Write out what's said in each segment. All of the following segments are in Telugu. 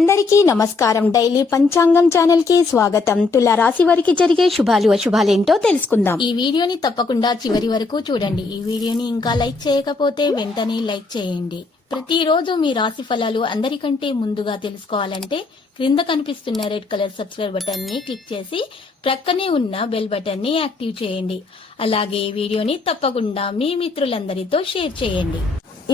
అందరికీ నమస్కారం. డైలీ పంచాంగం ఛానల్ కి స్వాగతం. తుల రాశి వారికి జరిగే శుభాలు అశుభాలేంటో తెలుసుకుందాం. ఈ వీడియోని తప్పకుండా చివరి వరకు చూడండి. ఈ వీడియోని ఇంకా లైక్ చేయకపోతే వెంటనే లైక్ చేయండి. ప్రతిరోజు మీ రాశి ఫలాలు అందరికంటే ముందుగా తెలుసుకోవాలంటే క్రింద కనిపిస్తున్న రెడ్ కలర్ సబ్స్క్రైబ్ బటన్ ని క్లిక్ చేసి ప్రక్కనే ఉన్న బెల్ బటన్ ని యాక్టివ్ చేయండి. అలాగే ఈ వీడియోని తప్పకుండా మీ మిత్రులందరితో షేర్ చేయండి.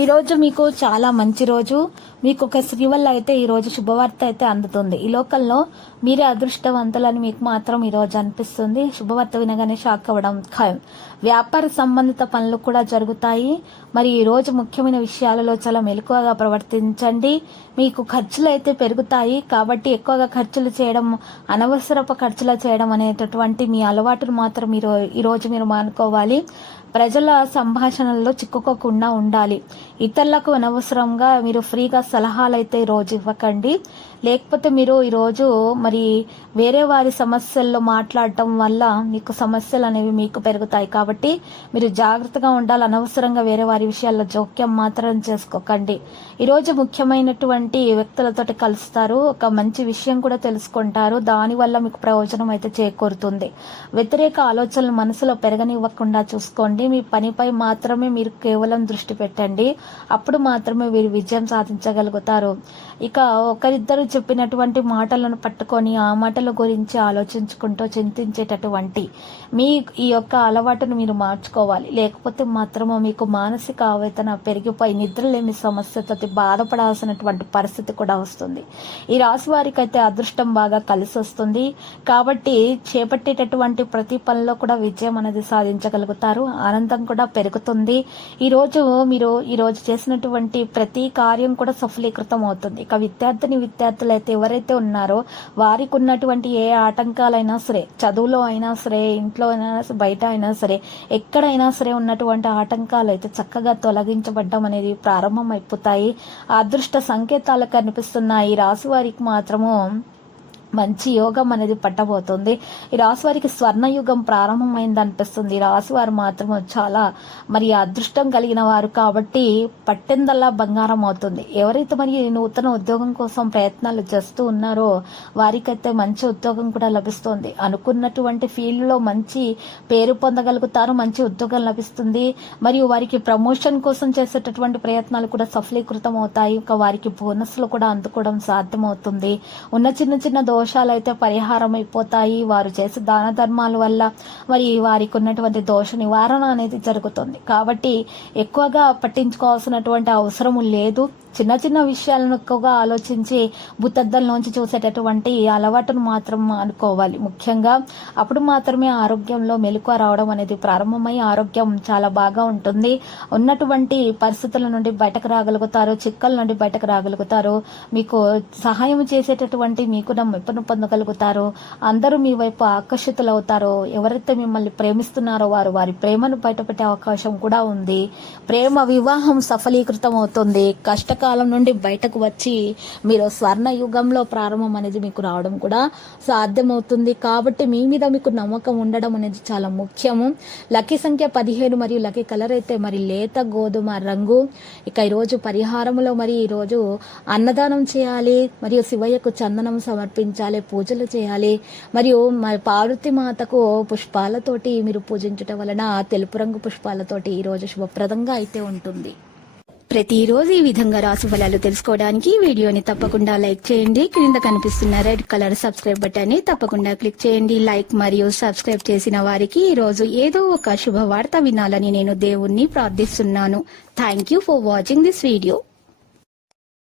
ఈ రోజు మీకు చాలా మంచి రోజు. మీకు ఒక స్త్రీ వల్ల అయితే ఈ రోజు శుభవార్త అయితే అందుతుంది. ఈ లోకల్లో మీరే అదృష్టవంతులని మీకు మాత్రం ఈ రోజు అనిపిస్తుంది. శుభవార్త వినగానే షాక్ అవ్వడం ఖాయం. వ్యాపార సంబంధిత పనులు కూడా జరుగుతాయి. మరి ఈ రోజు ముఖ్యమైన విషయాలలో చాలా మెలకువగా ప్రవర్తించండి. మీకు ఖర్చులు అయితే పెరుగుతాయి కాబట్టి ఎక్కువగా ఖర్చులు చేయడం, అనవసరపు ఖర్చులు చేయడం అనేటటువంటి మీ అలవాటును మాత్రం ఈ రోజు మీరు మానుకోవాలి. ప్రజల సంభాషణల్లో చిక్కుకోకుండా ఉండాలి. ఇతరులకు అనవసరంగా మీరు ఫ్రీగా సలహాలు అయితే రోజు ఇవ్వకండి. లేకపోతే మీరు ఈరోజు మరి వేరే వారి సమస్యల్లో మాట్లాడటం వల్ల మీకు సమస్యలు అనేవి మీకు పెరుగుతాయి. కాబట్టి మీరు జాగ్రత్తగా ఉండాలి. అనవసరంగా వేరే వారి విషయాల్లో జోక్యం మాత్రం చేసుకోకండి. ఈరోజు ముఖ్యమైనటువంటి వ్యక్తులతోటి కలుస్తారు. ఒక మంచి విషయం కూడా తెలుసుకుంటారు. దానివల్ల మీకు ప్రయోజనం అయితే చేకూరుతుంది. వ్యతిరేక ఆలోచనలు మనసులో పెరగనివ్వకుండా చూసుకోండి. మీ పనిపై మాత్రమే మీరు కేవలం దృష్టి పెట్టండి. అప్పుడు మాత్రమే మీరు విజయం సాధించగలుగుతారు. ఇక ఒకరిద్దరు చెప్పినటువంటి మాటలను పట్టుకొని ఆ మాటల గురించి ఆలోచించుకుంటూ చింతించేటటువంటి మీ ఈ యొక్క అలవాటును మీరు మార్చుకోవాలి. లేకపోతే మాత్రము మీకు మానసిక ఆవేదన పెరిగిపోయి నిద్రలేని సమస్యతో బాధపడాల్సినటువంటి పరిస్థితి కూడా వస్తుంది. ఈ రాశి వారికి అయితే అదృష్టం బాగా కలిసి వస్తుంది. కాబట్టి చేపట్టేటటువంటి ప్రతి పనిలో కూడా విజయం అనేది సాధించగలుగుతారు. ఆనందం కూడా పెరుగుతుంది. మీరు ఈరోజు చేసినటువంటి ప్రతి కార్యం కూడా సఫలీకృతం అవుతుంది. ఇక విద్యార్థులు అయితే ఎవరైతే ఉన్నారో వారికి ఉన్నటువంటి ఏ ఆటంకాలైనా సరే, చదువులో అయినా సరే, ఇంట్లో అయినా బయట అయినా సరే, ఎక్కడైనా సరే ఉన్నటువంటి ఆటంకాలు అయితే చక్కగా తొలగించబడ్డం అనేది ప్రారంభం అయిపోతాయి. అదృష్ట సంకేతాలు కనిపిస్తున్నాయి. ఈ రాశి వారికి మాత్రము మంచి యోగం అనేది పట్టబోతుంది. ఈ రాశి వారికి స్వర్ణయుగం ప్రారంభమైంది అనిపిస్తుంది. ఈ రాశి వారు మాత్రం చాలా మరి అదృష్టం కలిగిన వారు కాబట్టి పట్టిందల్లా బంగారం అవుతుంది. ఎవరైతే మరి నూతన ఉద్యోగం కోసం ప్రయత్నాలు చేస్తూ ఉన్నారో వారికైతే మంచి ఉద్యోగం కూడా లభిస్తుంది. అనుకున్నటువంటి ఫీల్డ్లో మంచి పేరు పొందగలుగుతారు. మంచి ఉద్యోగం లభిస్తుంది. మరియు వారికి ప్రమోషన్ కోసం చేసేటటువంటి ప్రయత్నాలు కూడా సఫలీకృతం అవుతాయి. ఇంకా వారికి బోనస్లు కూడా అందుకోవడం సాధ్యమవుతుంది. ఉన్న చిన్న చిన్న దోషాలు అయితే పరిహారం అయిపోతాయి. వారు చేసే దాన ధర్మాల వల్ల మరి వారికి ఉన్నటువంటి దోష నివారణ అనేది జరుగుతుంది. కాబట్టి ఎక్కువగా పట్టించుకోవాల్సినటువంటి అవసరం లేదు. చిన్న చిన్న విషయాలను ఎక్కువగా ఆలోచించి భూతద్దంలోంచి చూసేటటువంటి అలవాటును మాత్రం అనుకోవాలి. ముఖ్యంగా అప్పుడు మాత్రమే ఆరోగ్యంలో మెలకువ రావడం అనేది ప్రారంభమై ఆరోగ్యం చాలా బాగా ఉంటుంది. ఉన్నటువంటి పరిస్థితుల నుండి బయటకు రాగలుగుతారు. చిక్కల నుండి బయటకు రాగలుగుతారు. మీకు సహాయం చేసేటటువంటి మీకు మెప్పును పొందగలుగుతారు. అందరూ మీ వైపు ఆకర్షితులవుతారు. ఎవరైతే మిమ్మల్ని ప్రేమిస్తున్నారో వారి ప్రేమను బయటపెట్టే అవకాశం కూడా ఉంది. ప్రేమ వివాహం సఫలీకృతం అవుతుంది. కష్టకాలం నుండి బయటకు వచ్చి మీరు స్వర్ణ యుగంలో ప్రారంభం అనేది మీకు రావడం కూడా సాధ్యమవుతుంది. కాబట్టి మీ మీద మీకు నమ్మకం ఉండడం అనేది చాలా ముఖ్యము. లక్కీ సంఖ్య 15 మరియు లక్కీ కలర్ అయితే మరి లేత గోధుమ రంగు. ఇక ఈరోజు పరిహారంలో మరి ఈరోజు అన్నదానం చేయాలి. మరియు శివయ్యకు చందనం సమర్పించాలి, పూజలు చేయాలి. మరియు పార్వతి మాతకు పుష్పాలతోటి మీరు పూజించటం వలన తెలుపు రంగు పుష్పాలతోటి ఈరోజు శుభప్రదంగా అయితే ఉంటుంది. ప్రతిరోజు ఈ విధంగా రాశి ఫలాలు తెలుసుకోవడానికి వీడియోని తప్పకుండా లైక్ చేయండి. క్రింద కనిపిస్తున్న రెడ్ కలర్ సబ్స్క్రైబ్ బటన్ ని తప్పకుండా క్లిక్ చేయండి. లైక్ మరియు సబ్స్క్రైబ్ చేసిన వారికి ఈ రోజు ఏదో ఒక శుభవార్త వినాలని నేను దేవుణ్ణి ప్రార్థిస్తున్నాను. Thank you for watching this video.